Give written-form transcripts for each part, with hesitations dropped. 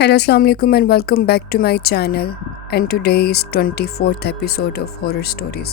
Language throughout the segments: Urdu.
Hello, Assalamu alaikum and welcome back to my channel and today is 24th episode of Horror Stories.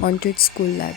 Haunted School Lab.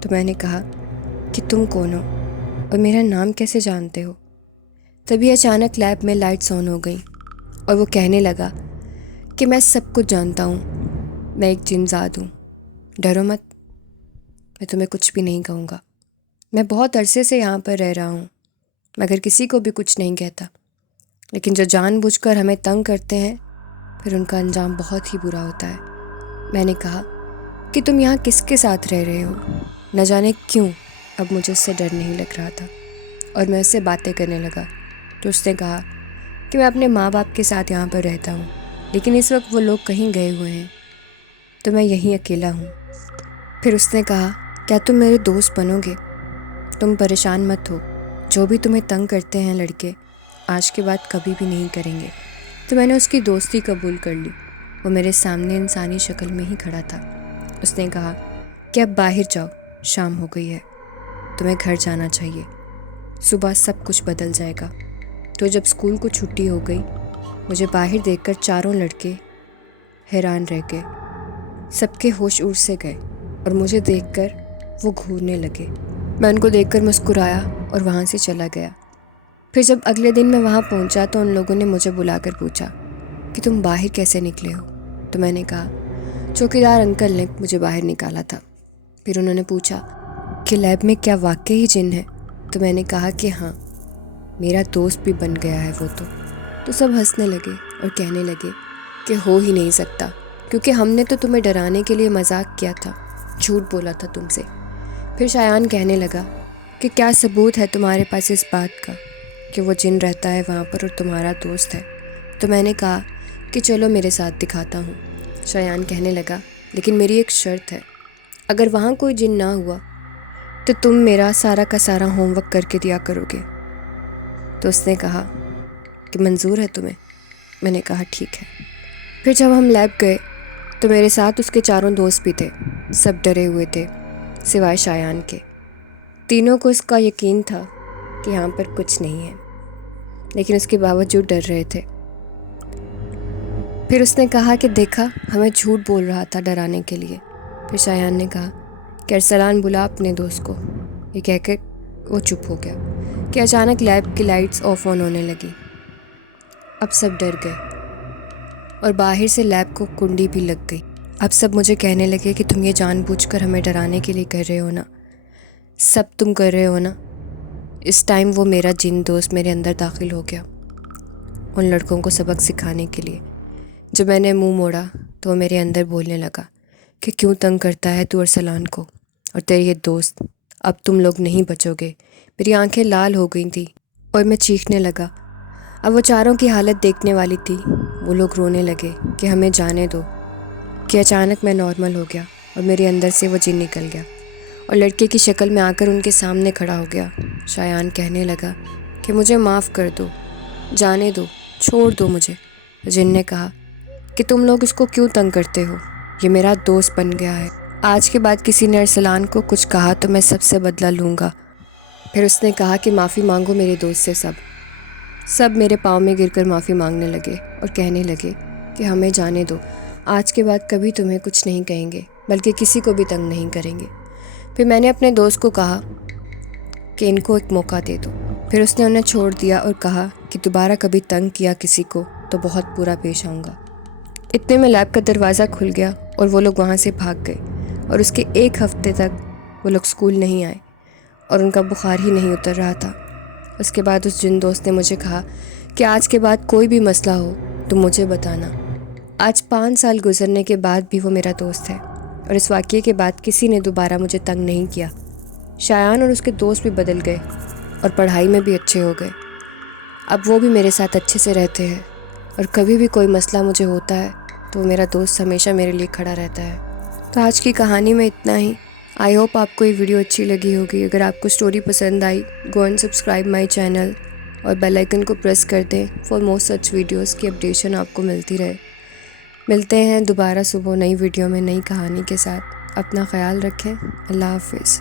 تو میں نے کہا کہ تم کون ہو اور میرا نام کیسے جانتے ہو؟ تبھی اچانک لیب میں لائٹس آن ہو گئیں اور وہ کہنے لگا کہ میں سب کچھ جانتا ہوں، میں ایک جن زاد ہوں، ڈرو مت، میں تمہیں کچھ بھی نہیں کہوں گا، میں بہت عرصے سے یہاں پر رہ رہا ہوں مگر کسی کو بھی کچھ نہیں کہتا، لیکن جو جان بوجھ کر ہمیں تنگ کرتے ہیں پھر ان کا انجام بہت ہی برا ہوتا ہے۔ میں نے کہا کہ تم یہاں کس کے ساتھ رہ رہے ہو؟ نہ جانے کیوں اب مجھے اس سے ڈر نہیں لگ رہا تھا اور میں اس سے باتیں کرنے لگا تو اس نے کہا کہ میں اپنے ماں باپ کے ساتھ یہاں پر رہتا ہوں، لیکن اس وقت وہ لوگ کہیں گئے ہوئے ہیں تو میں یہیں اکیلا ہوں۔ پھر اس نے کہا کیا تم میرے دوست بنو گے؟ تم پریشان مت ہو، جو بھی تمہیں تنگ کرتے ہیں لڑکے آج کے بعد کبھی بھی نہیں کریں گے۔ تو میں نے اس کی دوستی قبول کر لی۔ وہ میرے سامنے انسانی شکل میں ہی کھڑا تھا۔ اس نے کہا کہ اب باہر جاؤ، شام ہو گئی ہے، تمہیں گھر جانا چاہیے، صبح سب کچھ بدل جائے گا۔ تو جب اسکول کو چھٹی ہو گئی مجھے باہر دیکھ کر چاروں لڑکے حیران رہ گئے، سب کے ہوش اڑ سے گئے اور مجھے دیکھ کر وہ گھورنے لگے۔ میں ان کو دیکھ کر مسکرایا اور وہاں سے چلا گیا۔ پھر جب اگلے دن میں وہاں پہنچا تو ان لوگوں نے مجھے بلا کر پوچھا کہ تم باہر کیسے نکلے ہو؟ تو میں نے کہا چوکیدار انکل نے مجھے باہر نکالا تھا۔ پھر انہوں نے پوچھا کہ لیب میں کیا واقعی جن ہے؟ تو میں نے کہا کہ ہاں، میرا دوست بھی بن گیا ہے وہ تو سب ہنسنے لگے اور کہنے لگے کہ ہو ہی نہیں سکتا، کیونکہ ہم نے تو تمہیں ڈرانے کے لیے مذاق کیا تھا، جھوٹ بولا تھا تم سے۔ پھر شایان کہنے لگا کہ کیا ثبوت ہے تمہارے پاس اس بات کا کہ وہ جن رہتا ہے وہاں پر اور تمہارا دوست ہے؟ تو میں نے کہا کہ چلو میرے ساتھ دکھاتا ہوں۔ شایان کہنے لگا لیکن میری ایک شرط ہے، اگر وہاں کوئی جن نہ ہوا تو تم میرا سارا کا سارا ہوم ورک کر کے دیا کرو گے۔ تو اس نے کہا کہ منظور ہے تمہیں؟ میں نے کہا ٹھیک ہے۔ پھر جب ہم لیب گئے تو میرے ساتھ اس کے چاروں دوست بھی تھے، سب ڈرے ہوئے تھے سوائے شایان کے۔ تینوں کو اس کا یقین تھا کہ یہاں پر کچھ نہیں ہے، لیکن اس کے باوجود ڈر رہے تھے۔ پھر اس نے کہا کہ دیکھا ہمیں جھوٹ بول رہا تھا ڈرانے کے لیے۔ پھر شایان نے کہا کہ ارسلان بلا اپنے دوست کو۔ یہ کہہ کے وہ چپ ہو گیا کہ اچانک لیب کی لائٹس آف آن ہونے لگی۔ اب سب ڈر گئے اور باہر سے لیب کو کنڈی بھی لگ گئی۔ اب سب مجھے کہنے لگے کہ تم یہ جان بوجھ کر ہمیں ڈرانے کے لیے کر رہے ہو نا، سب تم کر رہے ہو نا۔ اس ٹائم وہ میرا جن دوست میرے اندر داخل ہو گیا ان لڑکوں کو سبق سکھانے کے لیے۔ جب میں نے منہ موڑا تو وہ میرے اندر بولنے لگا کہ کیوں تنگ کرتا ہے تو ارسلان کو اور تیرے یہ دوست، اب تم لوگ نہیں بچو گے۔ میری آنکھیں لال ہو گئی تھیں اور میں چیخنے لگا۔ اب وہ چاروں کی حالت دیکھنے والی تھی، وہ لوگ رونے لگے کہ ہمیں جانے دو، کہ اچانک میں نارمل ہو گیا اور میرے اندر سے وہ جن نکل گیا اور لڑکے کی شکل میں آ کر ان کے سامنے کھڑا ہو گیا۔ شایان کہنے لگا کہ مجھے معاف کر دو، جانے دو، چھوڑ دو مجھے۔ جن نے کہا کہ تم لوگ اس کو کیوں تنگ کرتے ہو، یہ میرا دوست بن گیا ہے، آج کے بعد کسی نے ارسلان کو کچھ کہا تو میں سب سے بدلہ لوں گا۔ پھر اس نے کہا کہ معافی مانگو میرے دوست سے۔ سب میرے پاؤں میں گر کر معافی مانگنے لگے اور کہنے لگے کہ ہمیں جانے دو، آج کے بعد کبھی تمہیں کچھ نہیں کہیں گے، بلکہ کسی کو بھی تنگ نہیں کریں گے۔ پھر میں نے اپنے دوست کو کہا کہ ان کو ایک موقع دے دو۔ پھر اس نے انہیں چھوڑ دیا اور کہا کہ دوبارہ کبھی تنگ کیا کسی کو تو بہت برا پیش آؤں گا۔ اتنے میں لیب کا دروازہ کھل گیا اور وہ لوگ وہاں سے بھاگ گئے اور اس کے ایک ہفتے تک وہ لوگ اسکول نہیں آئے اور ان کا بخار ہی نہیں اتر رہا تھا۔ اس کے بعد اس جن دوست نے مجھے کہا کہ آج کے بعد کوئی بھی مسئلہ ہو تو مجھے بتانا۔ آج 5 سال گزرنے کے بعد بھی وہ میرا دوست ہے اور اس واقعے کے بعد کسی نے دوبارہ مجھے تنگ نہیں کیا۔ شایان اور اس کے دوست بھی بدل گئے اور پڑھائی میں بھی اچھے ہو گئے۔ اب وہ بھی میرے ساتھ اچھے سے رہتے ہیں اور کبھی بھی کوئی مسئلہ مجھے ہوتا ہے تو وہ میرا دوست ہمیشہ میرے لیے کھڑا رہتا ہے۔ تو آج کی کہانی میں اتنا ہی۔ آئی ہوپ آپ کو یہ ویڈیو اچھی لگی ہوگی۔ اگر آپ کو اسٹوری پسند آئی go and subscribe my channel اور بیل آئیکن کو پریس کر دیں فار مور سچ ویڈیوز کی اپڈیشن آپ کو ملتی رہے۔ ملتے ہیں دوبارہ صبح نئی ویڈیو میں نئی کہانی کے ساتھ۔ اپنا خیال رکھیں۔ اللہ حافظ۔